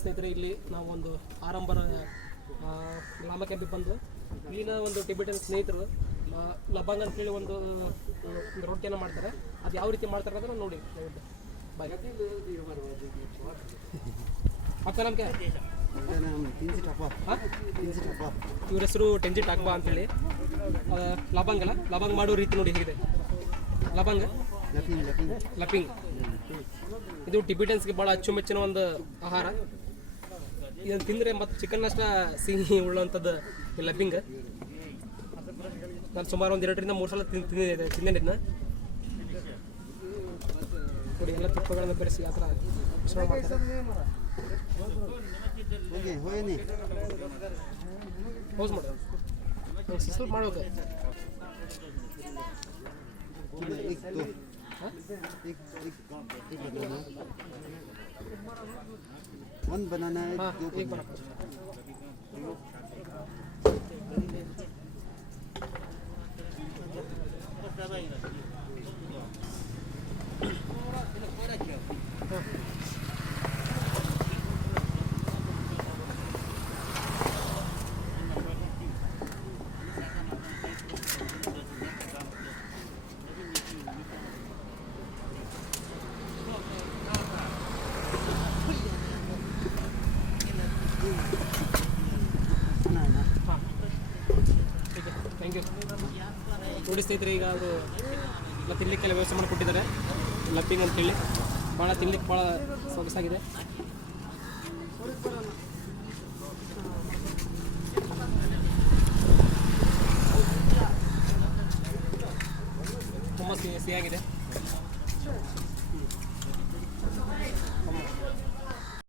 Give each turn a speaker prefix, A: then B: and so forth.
A: ಸ್ನೇಹಿತರೆ ಇಲ್ಲಿ ನಾವು ಒಂದು ಆರಂಭನ ಗ್ರಾಮ ಕ್ಯಾಂಪಿಗೆ ಬಂದು ಇಲ್ಲಿನ ಒಂದು ಟಿಬೆಟನ್ ಸ್ನೇಹಿತರು ಅಂತ ಅಂತೇಳಿ ಒಂದು ರೊಟ್ಟಿಯನ್ನು ಮಾಡ್ತಾರೆ. ಅದು ಯಾವ ರೀತಿ ಮಾಡ್ತಾರೆ ಅದನ್ನು ನೋಡಿ. ಬಾಯ್. ಅಕ್ಕ ನಮಗೆ? ಇವ್ರ ಹೆಸರು ಟೆಂಜಿಟ್ ಅಕ್ಬಾ ಅಂತೇಳಿ ಲಬಂಗ್ ಅಲ್ಲ? ಲಬಂಗ್ ಮಾಡೋ ರೀತಿ ನೋಡಿ ಹೇಗಿದೆ. ಲಬಂಗ್ ಲಪಿಂಗ್ ಇದು ಟಿಬಿಟನ್ಸ್ಗೆ ಭಾಳ ಅಚ್ಚುಮೆಚ್ಚಿನ ಒಂದು ಆಹಾರ. ಇದನ್ನು ತಿಂದರೆ ಮತ್ತು ಚಿಕನ್ ಅಷ್ಟ ಸಿಹಿ ಉಳ್ಳಂಥದ್ದು ಈ ಲಬ್ಬಿಂಗ್ ನಾನು ಸುಮಾರು ಒಂದು ಎರಡರಿಂದ ಮೂರು ಸಲ ತಿನ್ ತಿಂದಿದ್ದೆ ತಿಂದೇನೆ ಇದನ್ನ ನೋಡಿ ಎಲ್ಲ ತುಪ್ಪಗಳನ್ನು ಬೆರೆಸಿ ಆ ಥರ ಮಿಶ್ರಣ ಮಾಡ್ತಾರೆ ಪೌಸ್ ಮಾಡು ಸ್ವಲ್ಪ ಮಾಡ್ಬೇಕು
B: One banana egg,
A: Ma,
B: banana.
A: Thank you. Thank you ಈಗ ಅವರು ಎಲ್ಲ ತಿನ್ಲಿಕ್ಕೆಲ್ಲ ವ್ಯವಸ್ಥೆ ಮಾಡಿ ಕೊಟ್ಟಿದ್ದಾರೆ. ಲಪ್ಪಿಂಗ್ ಅಂತೇಳಿ ಭಾಳ ತಿನ್ಲಿಕ್ಕೆ ಭಾಳ ಸೊಗಸಾಗಿದೆ. ತುಂಬ ಸಿಹಿ ಸಿಹಿಯಾಗಿದೆ.